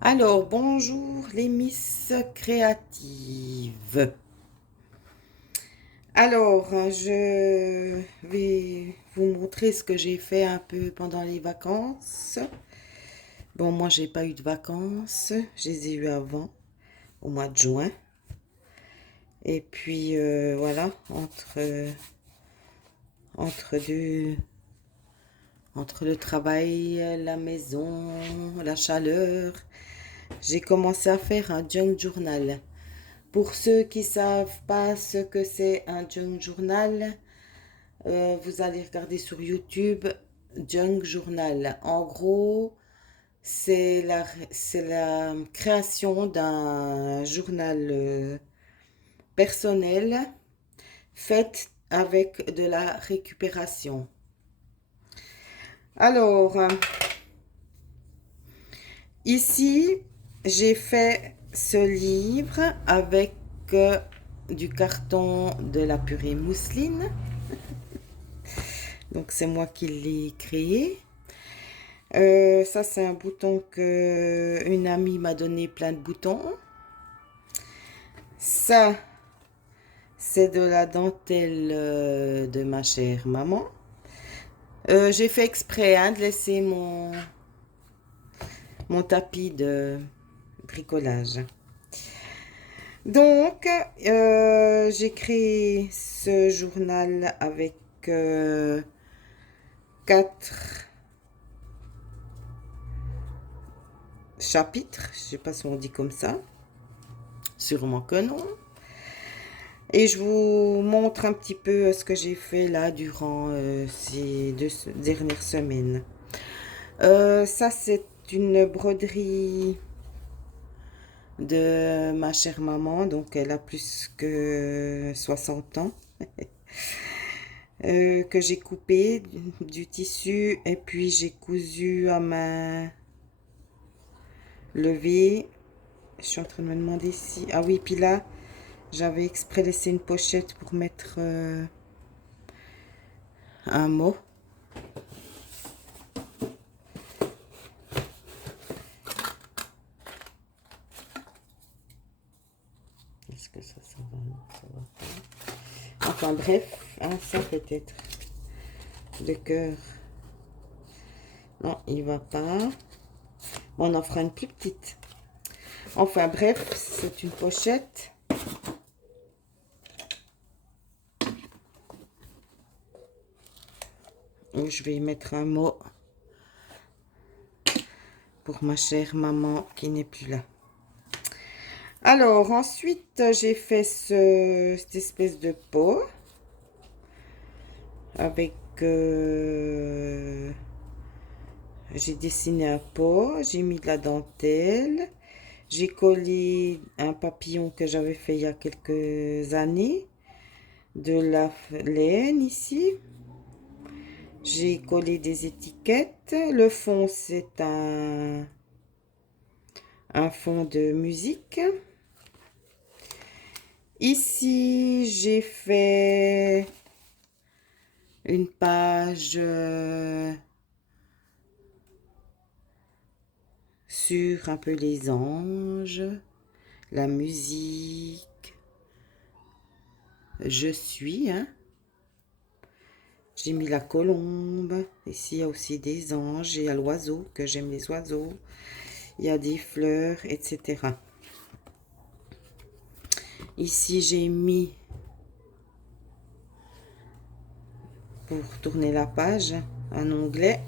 Alors, bonjour les Miss créatives. Alors, je vais vous montrer ce que j'ai fait un peu pendant les vacances. Bon, moi, j'ai pas eu de vacances. Je les ai eues avant, au mois de juin. Et puis, voilà, entre deux, entre le travail, la maison, la chaleur, j'ai commencé à faire un junk journal. Pour ceux qui savent pas ce que c'est un junk journal, vous allez regarder sur YouTube junk journal. En gros, c'est la création d'un journal personnel fait avec de la récupération. Alors, ici, j'ai fait ce livre avec du carton de la purée mousseline. Donc c'est moi qui l'ai créé. Ça c'est un bouton que une amie m'a donné plein de boutons. Ça c'est de la dentelle de ma chère maman. J'ai fait exprès de laisser mon tapis de bricolage. Donc j'ai créé ce journal avec 4 chapitres. Je sais pas si on dit comme ça. Sûrement que non. Et je vous montre un petit peu ce que j'ai fait là durant ces dernières semaines. Ça, c'est une broderie de ma chère maman, donc elle a plus que 60 ans, que j'ai coupé du tissu et puis j'ai cousu à main levée. Je suis en train de me demander si... Ah oui, puis là, j'avais exprès laissé une pochette pour mettre un mot. Est-ce que ça va? Non, ça va pas. Enfin bref, ça peut-être. Le cœur. Non, il va pas. On en fera une plus petite. Enfin bref, c'est une pochette. Où je vais y mettre un mot pour ma chère maman qui n'est plus là. Alors ensuite, j'ai fait cette espèce de pot avec... j'ai dessiné un pot, j'ai mis de la dentelle, j'ai collé un papillon que j'avais fait il y a quelques années, de la laine ici. J'ai collé des étiquettes. Le fond, c'est un fond de musique. Ici, j'ai fait une page sur un peu les anges, la musique. Je suis, hein. J'ai mis la colombe. Ici, il y a aussi des anges. Il y a l'oiseau, que j'aime les oiseaux. Il y a des fleurs, etc. Ici, j'ai mis, pour tourner la page, un onglet.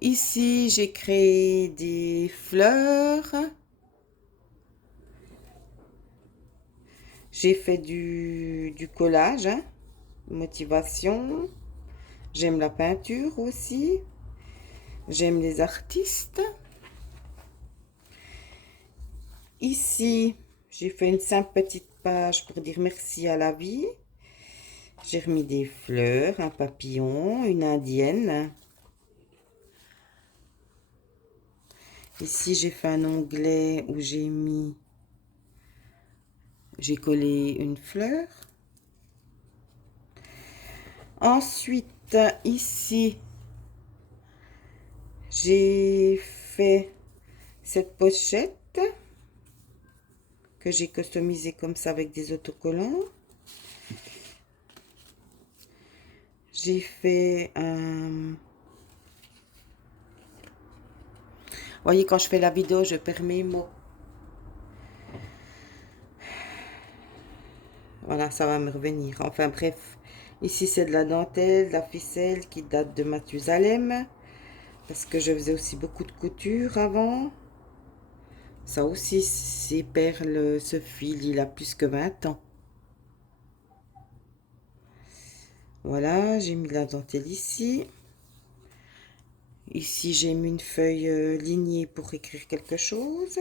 Ici, j'ai créé des fleurs. J'ai fait du collage, hein, motivation. J'aime la peinture aussi. J'aime les artistes. Ici, j'ai fait une simple petite page pour dire merci à la vie. J'ai remis des fleurs, un papillon, une indienne. Ici, j'ai fait un onglet où j'ai collé une fleur. Ensuite, ici, J'ai fait cette pochette que j'ai customisée comme ça avec des autocollants. J'ai fait un... Vous voyez, quand je fais la vidéo, je perds mes mots. Voilà, ça va me revenir. Enfin bref, ici c'est de la dentelle, de la ficelle qui date de Mathusalem. Parce que je faisais aussi beaucoup de couture avant. Ça aussi, ces perles, ce fil, il a plus que 20 ans. Voilà, j'ai mis la dentelle ici. Ici, j'ai mis une feuille lignée pour écrire quelque chose.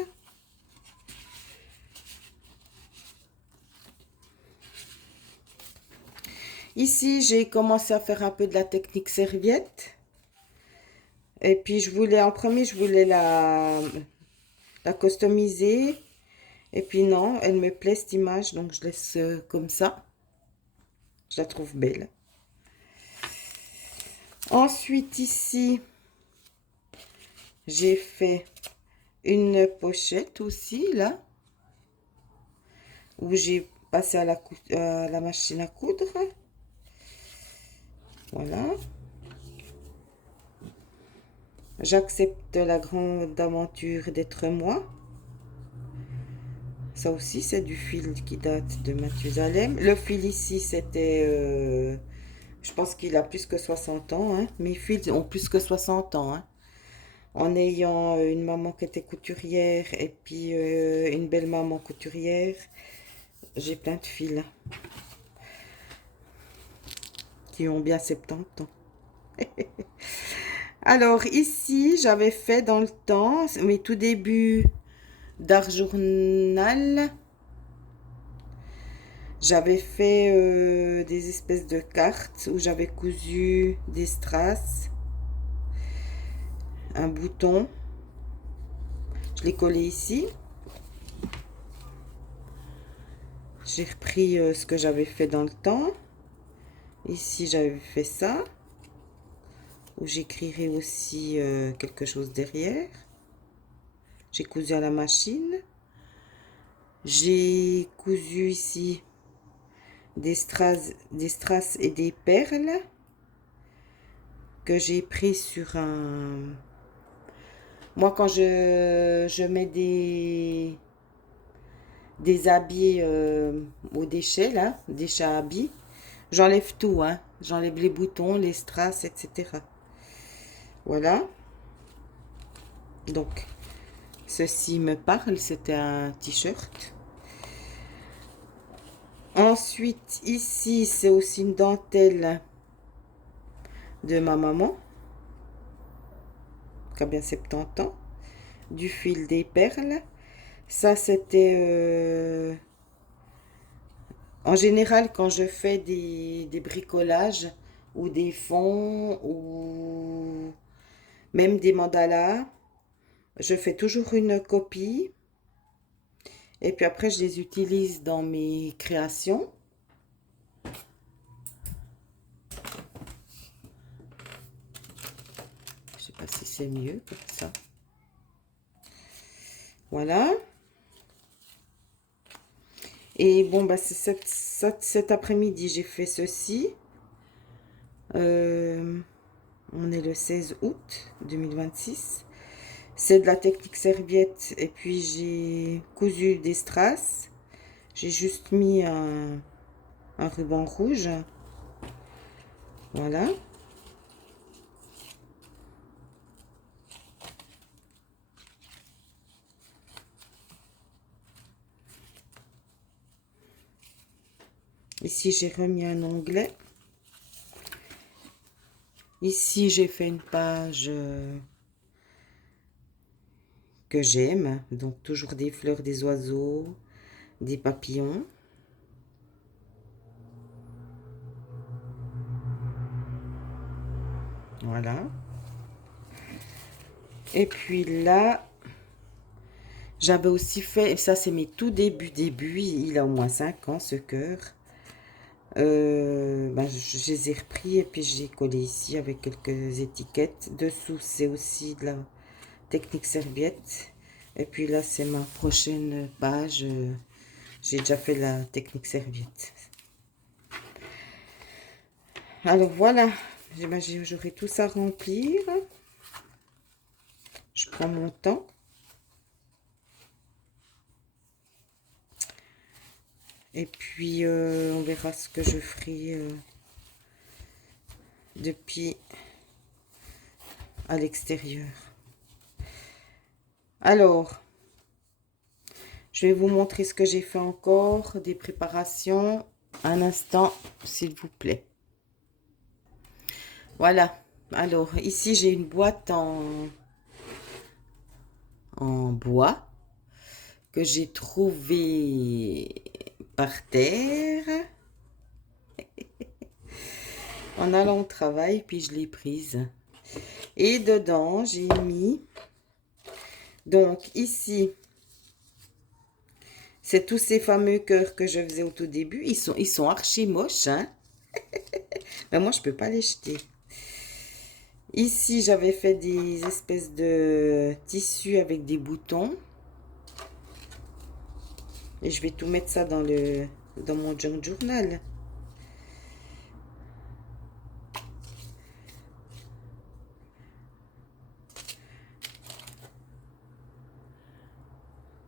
Ici, j'ai commencé à faire un peu de la technique serviette. Et puis, en premier, je voulais la customiser. Et puis non, elle me plaît cette image, donc je laisse comme ça. Je la trouve belle. Ensuite, ici, j'ai fait une pochette aussi, là, où j'ai passé à la machine à coudre. Voilà. J'accepte la grande aventure d'être moi. Ça aussi, c'est du fil qui date de Mathusalem. Le fil ici, c'était... je pense qu'il a plus que 60 ans. Hein. Mes fils ont plus que 60 ans. Hein. En ayant une maman qui était couturière et puis une belle maman couturière, j'ai plein de fils qui ont bien 70 ans. Alors ici, j'avais fait dans le temps, mes tout débuts d'art journal, j'avais fait des espèces de cartes où j'avais cousu des strass, un bouton, je l'ai collé ici. J'ai repris ce que j'avais fait dans le temps. Ici, j'avais fait ça, où j'écrirai aussi quelque chose derrière. J'ai cousu à la machine. J'ai cousu ici des strass et des perles que j'ai pris sur un... Moi, quand je mets des habits aux déchets, là, déchets à habits, j'enlève tout, hein. J'enlève les boutons, les strass, etc. Voilà. Donc, ceci me parle, c'était un t-shirt. Ensuite, ici, c'est aussi une dentelle de ma maman, qui a bien 70 ans. Du fil des perles. Ça, c'était... en général, quand je fais des bricolages ou des fonds ou même des mandalas, je fais toujours une copie. Et puis après, je les utilise dans mes créations. Je sais pas si c'est mieux comme ça. Voilà. Et bon, bah, cet après-midi, j'ai fait ceci. On est le 16 août 2026. C'est de la technique serviette. Et puis, j'ai cousu des strass. J'ai juste mis un ruban rouge. Voilà. Ici, j'ai remis un onglet. Ici, j'ai fait une page que j'aime. Donc, toujours des fleurs, des oiseaux, des papillons. Voilà. Et puis là, j'avais aussi fait, et ça c'est mes tout débuts, il a au moins 5 ans ce cœur. Je les ai repris et puis j'ai collé ici avec quelques étiquettes. Dessous, c'est aussi de la technique serviette. Et puis là, c'est ma prochaine page. J'ai déjà fait la technique serviette. Alors voilà, j'aurai tout ça à remplir. Je prends mon temps. Et puis, on verra ce que je ferai depuis à l'extérieur. Alors, je vais vous montrer ce que j'ai fait encore, des préparations. Un instant, s'il vous plaît. Voilà. Alors, ici, j'ai une boîte en bois que j'ai trouvée par terre en allant au travail, puis je l'ai prise. Et dedans, j'ai mis... Donc, ici, c'est tous ces fameux cœurs que je faisais au tout début. Ils sont archi moches, hein. Mais moi, je peux pas les jeter. Ici, j'avais fait des espèces de tissus avec des boutons. Et je vais tout mettre ça dans mon junk journal.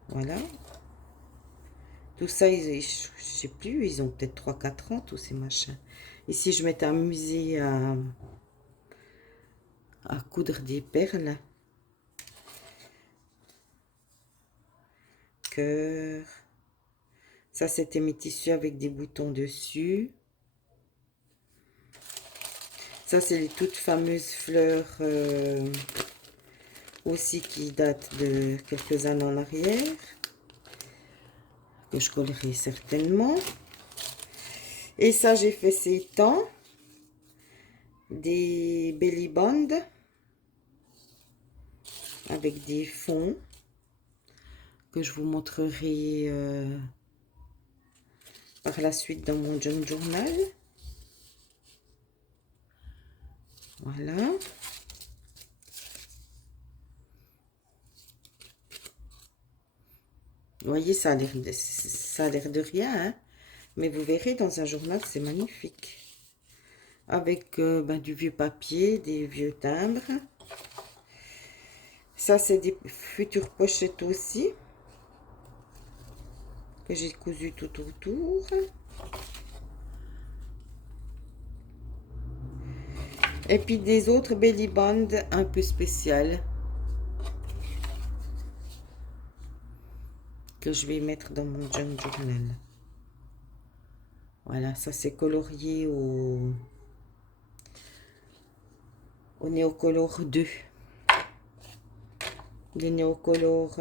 Voilà. Tout ça, je sais plus, ils ont peut-être 3-4 ans, tous ces machins. Ici, je m'étais amusée à coudre des perles. Cœur. Ça, c'était mes tissus avec des boutons dessus. Ça, c'est les toutes fameuses fleurs aussi qui datent de quelques années en arrière. Que je collerai certainement. Et ça, j'ai fait ces temps. Des belly bands. Avec des fonds. Que je vous montrerai par la suite dans mon junk journal. Voilà. Vous voyez, ça a l'air de rien, hein? Mais vous verrez, dans un journal, c'est magnifique. Avec du vieux papier, des vieux timbres. Ça, c'est des futures pochettes aussi. Que j'ai cousu tout autour. Et puis des autres belly bands un peu spéciales. Que je vais mettre dans mon junk journal. Voilà, ça c'est colorié au Neocolor 2. Les Neocolor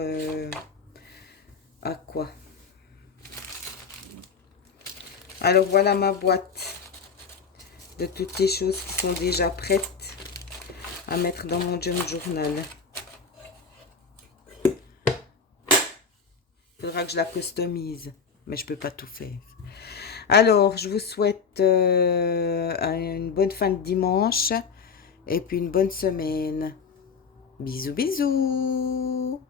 Aqua. Alors voilà ma boîte de toutes les choses qui sont déjà prêtes à mettre dans mon junk journal. Il faudra que je la customise, mais je peux pas tout faire. Alors, je vous souhaite une bonne fin de dimanche et puis une bonne semaine. Bisous, bisous.